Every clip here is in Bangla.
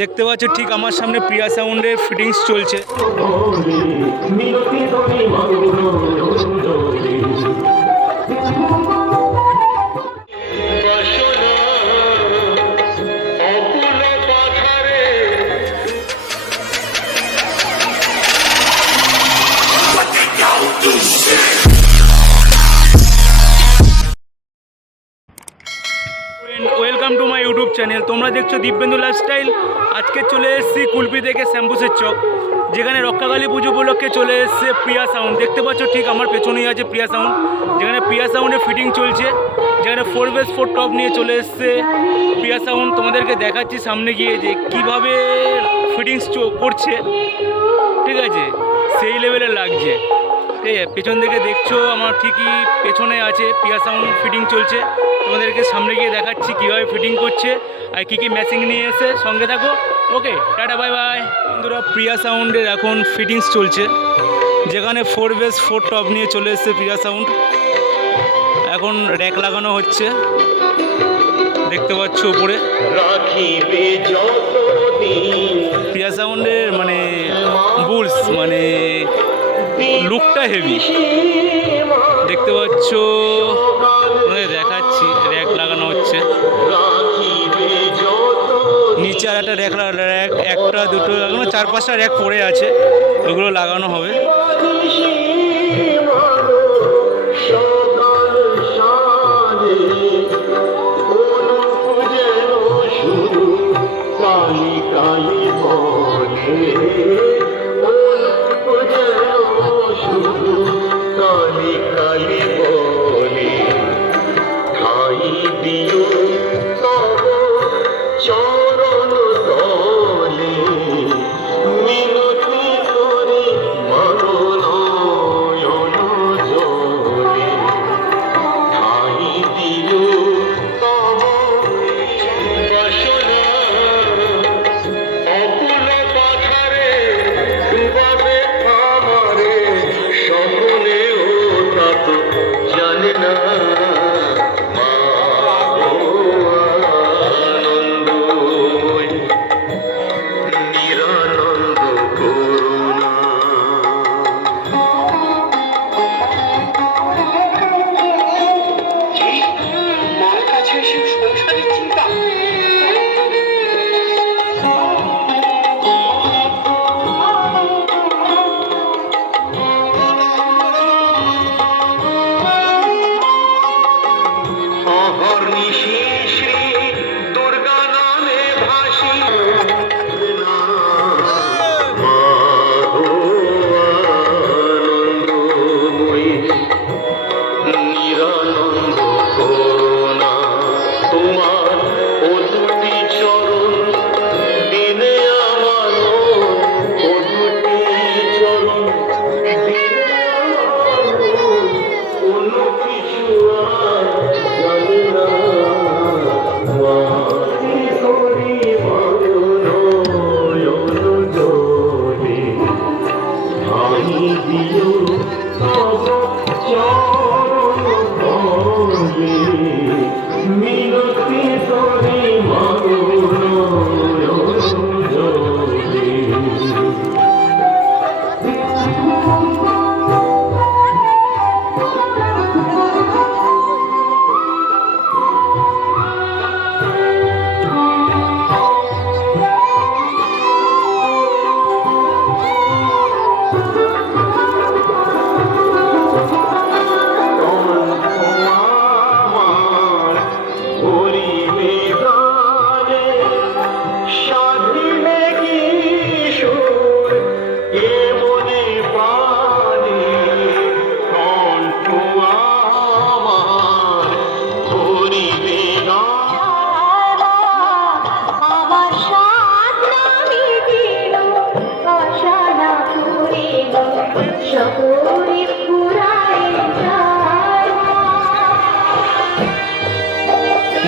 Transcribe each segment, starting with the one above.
দেখতে পাচ্ছ ঠিক আমার সামনে প্রিয়া সাউন্ডের ফিটিংস চলছে। Welcome to my YouTube channel. তোমরা দেখছো দিব্যেন্দু লাইফস্টাইল। আজকে চলে এসেছি কুলপি থেকে শ্যাম্পুসের চক, যেখানে রক্ষাকালী পুজো উপলক্ষে চলে এসছে প্রিয়া সাউন্ড। দেখতে পাচ্ছ ঠিক আমার পেছনেই আছে প্রিয়া সাউন্ড, যেখানে প্রিয়া সাউন্ডের ফিটিং চলছে, যেখানে 4x4 টপ নিয়ে চলে এসছে প্রিয়া সাউন্ড। তোমাদেরকে দেখাচ্ছি সামনে গিয়ে যে কীভাবে ফিটিংস করছে, ঠিক আছে, সেই লেভেলে লাগছে। ঠিক আছে, পেছন থেকে দেখছো আমার ঠিকই পেছনে আছে প্রিয়া সাউন্ড, ফিটিং চলছে। তোমাদেরকে সামনে গিয়ে দেখাচ্ছি কীভাবে ফিটিং করছে আর কী কী ম্যাচিং নিয়ে এসে। সঙ্গে থাকো। ওকে, টাটা, বাই বাই। বন্ধুরা, প্রিয়া সাউন্ডের এখন ফিটিংস চলছে, যেখানে 4x4 টপ নিয়ে চলে এসছে প্রিয়া সাউন্ড। এখন র্যাক লাগানো হচ্ছে, দেখতে পাচ্ছ উপরে। প্রিয়া সাউন্ডের মানে বুলস মানে লুকটা হেভি, দেখতে পাচ্ছ। দেখাচ্ছি র্যাক লাগানো হচ্ছে, নিচে আর একটা র্যাক, একটা দুটো এখনো 4-5টা র্যাক পড়ে আছে, ওগুলো লাগানো হবে।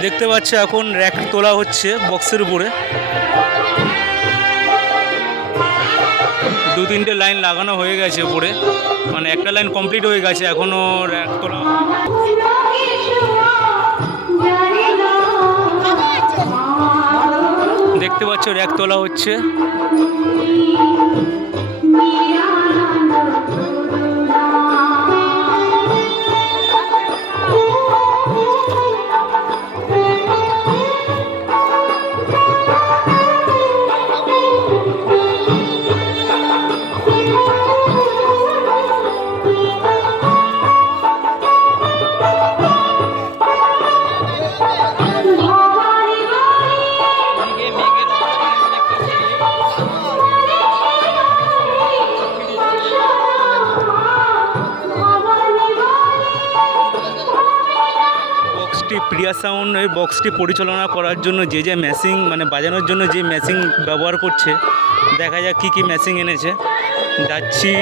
দেখতে পাচ্ছ এখন র্যাক তোলা হচ্ছে বক্সের উপরে। 2-3টে লাইন লাগানো হয়ে গেছে উপরে, মানে একটা লাইন কমপ্লিট হয়ে গেছে, এখনও র্যাক তোলা। দেখতে দেখতে পাচ্ছ র্যাক তোলা হচ্ছে। প্রিয়া সাউন্ড এই বক্সটি পরিচালনা করার জন্য যে যে মেশিন মানে বাজানোর জন্য যে মেশিন ব্যবহার করছে, দেখা যাক কী কী মেশিন এনেছে। যাচ্ছি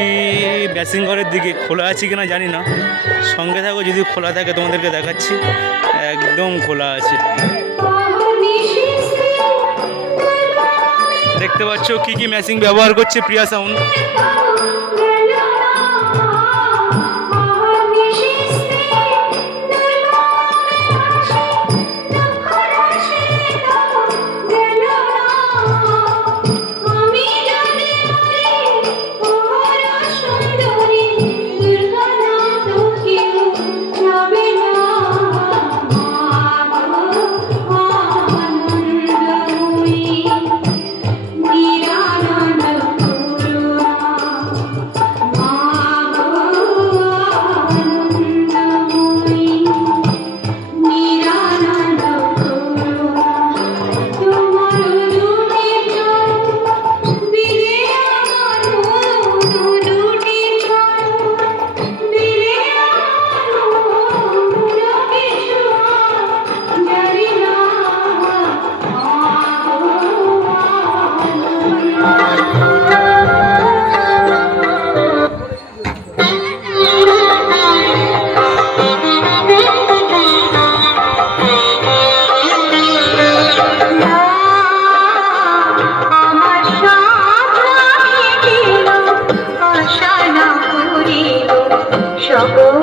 মেশিন ঘরের দিকে, খোলা আছে কিনা জানি না, সঙ্গে থাকো, যদি খোলা থাকে তোমাদেরকে দেখাচ্ছি। একদম খোলা আছে, দেখতে পাচ্ছ কী কী মেশিন ব্যবহার করছে প্রিয়া সাউন্ড। সকল